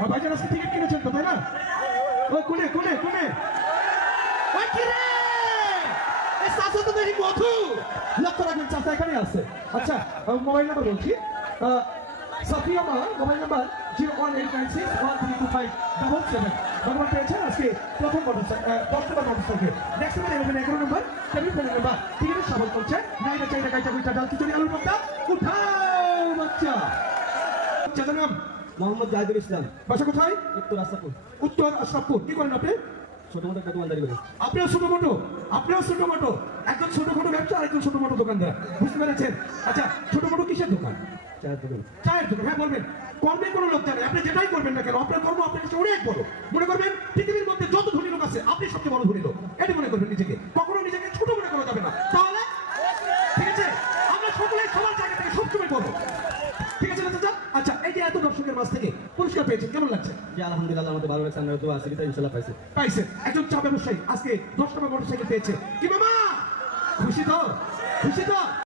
ভাইজান আজকে টিকিট কিনেছেন তো তাই না? ও কোনে কোনে কোনে ওই কি রে এই সাসো তো দেখি মধু লক্ষ্য রাখবেন চাচা এখানে আছে। আচ্ছা মোবাইল নাম্বার বলছি সাফিয়া মা মোবাইল নাম্বার 01896132577 ভগবান পেয়েছেন আজকে প্রথম মোটরসাইকেল নেক্সট নাম্বার 11 নম্বর টেলিফোন নাম্বার টিকিটের সাবল করছে নাইটা চাইটা কাইটা কইটা ডাল খিচুড়ি আলুর ভর্তা উঠাও বাচ্চা। চাচার নাম মোহাম্মদ জাহিদুল ইসলাম। বাসা কোথায়? উত্তর আশরাফপুর। উত্তর আশরাফপুর। কি করেন আপনি? ছোট মোটো একটা দোকানদারি করি। আপনিও ছোট মোটো একজন ছোট মোটো ব্যবসা আর একজন ছোট মোটো দোকানদার, বুঝতে পেরেছেন? আচ্ছা ছোট মোটো কিসের দোকান? চায়ের দোকান। চায়ের দোকান। হ্যাঁ বলবেন, কর্মে কোনো লোক জানে আপনি যেটাই করবেন না কেন আপনার কর্ম আপনার কাছে অনেক বড়। মনে করবেন পৃথিবীর মধ্যে যত ধনী লোক আছে আপনি সবচেয়ে বড় ধনী লোক, এটা মনে করবেন নিজেকে। কখনো নিজেকে ছোট মনে করা যাবে না, তাহলে ঠিক আছে আমরা সকলে সবার জায়গা থেকে সবসময় বড়, ঠিক আছে না চাচা? আচ্ছা এই যে এত দর্শকের মাঝ থেকে পুরস্কার পেয়েছেন কেমন লাগছে? জি আলহামদুলিল্লাহ আমাদের ভালো লাগছে, আমরা তো আছি ইনশাআল্লাহ পাইছেন। একজন চা ব্যবসায়ী আজকে 10 টাকা মোটরসাইকেল পেয়েছে। কি মামা খুশি তো? খুশি তো?